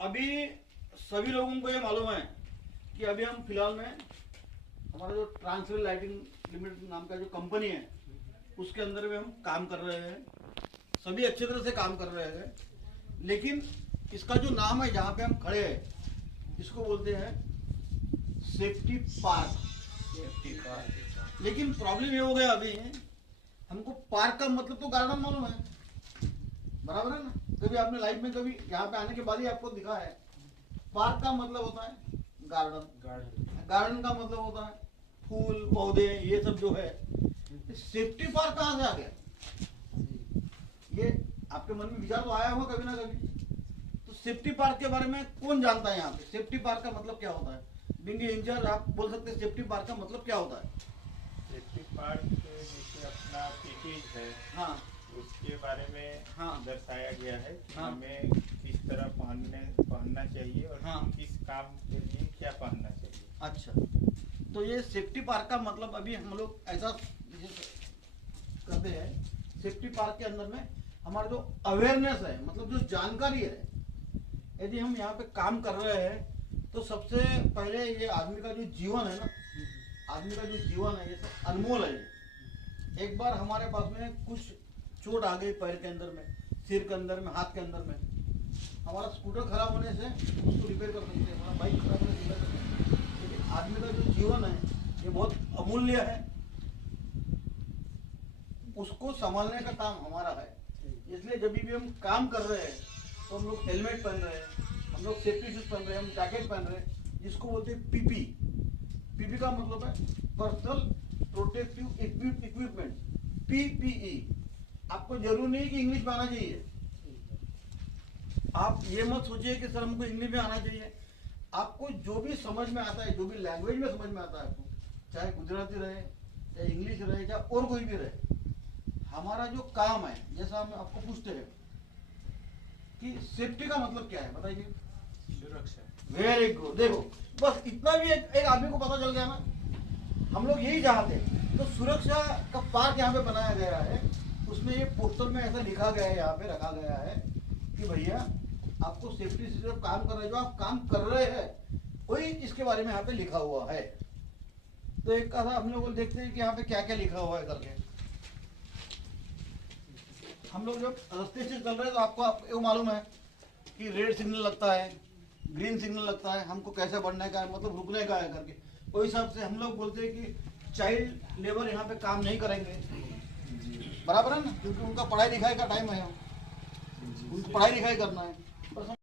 अभी सभी लोगों को ये मालूम है कि अभी हम फिलहाल में हमारा जो ट्रांसलेट लाइटिंग लिमिटेड नाम का जो कंपनी है उसके अंदर में हम काम कर रहे हैं। सभी अच्छे तरह से काम कर रहे हैं, लेकिन इसका जो नाम है जहाँ पे हम खड़े हैं इसको बोलते हैं सेफ्टी पार्क। लेकिन प्रॉब्लम ये हो गया अभी, हमको पार्क का मतलब तो गार्डन मालूम है, बराबर है ना। कभी आपने लाइफ में कभी यहाँ पे आने के बाद ही आपको दिखा है पार्क का मतलब होता है गार्डन। गार्डन का मतलब होता है फूल पौधे ये सब जो है। सेफ्टी पार्क कहाँ से आ गया? ये आपके मन में विचार तो आया होगा कभी ना कभी। तो सेफ्टी पार्क के बारे में कौन जानता है यहाँ पे? सेफ्टी पार्क का मतलब क्या होता है? बिंगी इंचार्ज आप बोल सकते हैं सेफ्टी पार्क का मतलब क्या होता है? सेफ्टी पार्क जैसे अपना पीपीज है, हाँ, उसके बारे में हाँ, दर्शाया गया है कि हाँ, हमें किस तरह पहनना चाहिए और हाँ, किस काम के लिए क्या पहनना चाहिए। अच्छा। तो ये सेफ्टी पार्क का मतलब अभी हम लोग ऐसा करते हैं, सेफ्टी पार्क के अंदर में हमारा जो अवेयरनेस है, मतलब जो जानकारी है, यदि हम यहाँ पे काम कर रहे हैं तो सबसे पहले ये आदमी का जो जीवन है ना, आदमी का जो जीवन है ये सब अनमोल है। एक बार हमारे पास में कुछ चोट आ गई पैर के अंदर में, सिर के अंदर में, हाथ के अंदर में, हमारा स्कूटर खराब होने से उसको रिपेयर कर सकते हैं, हमारा बाइक खराब होने से रिपेयर कर सकते हैं, लेकिन आदमी का जो जीवन है ये बहुत अमूल्य है, उसको संभालने का काम हमारा है। इसलिए जब भी हम काम कर रहे हैं तो हम लोग हेलमेट पहन रहे हैं, हम लोग सेफ्टी शूज पहन रहे हैं, हम जैकेट पहन रहे हैं, जिसको बोलते हैं पीपी। पीपी का मतलब है पर्सनल प्रोटेक्टिव इक्विपमेंट, पीपीई। आपको जरूरी नहीं कि इंग्लिश में आना चाहिए। आप ये मत सोचिए कि सर हमको इंग्लिश में आना चाहिए। आपको जो भी समझ में आता है, जो भी लैंग्वेज में समझ में आता है आपको, चाहे गुजराती रहे, चाहे इंग्लिश रहे, चाहे और कोई भी रहे, हमारा जो काम है, जैसा हम आपको पूछते हैं कि सेफ्टी का मतलब क्या है, बताइए। सुरक्षा। Very good. देखो बस इतना भी एक आदमी को पता चल गया ना, हम लोग यही चाहते हैं। तो सुरक्षा का पार्क यहाँ पे बनाया गया है, उसमें ये पोस्टर में ऐसा लिखा गया है, यहाँ पे रखा गया है कि भैया आपको सेफ्टी से जब काम कर रहे हैं, जो आप काम कर रहे हैं वही इसके बारे में यहाँ पे लिखा हुआ है। तो एक कथा हम लोग देखते हैं कि यहाँ पे क्या क्या लिखा हुआ है करके। हम लोग जब रास्ते से चल रहे हैं तो आपको मालूम है कि रेड सिग्नल लगता है, ग्रीन सिग्नल लगता है, हमको कैसे बढ़ने का है, मतलब रुकने का है करके। कोई हिसाब से हम लोग बोलते हैं कि चाइल्ड लेबर यहाँ पे काम नहीं करेंगे, बराबर है ना, क्योंकि उनका पढ़ाई लिखाई का टाइम है, उनको पढ़ाई लिखाई करना है।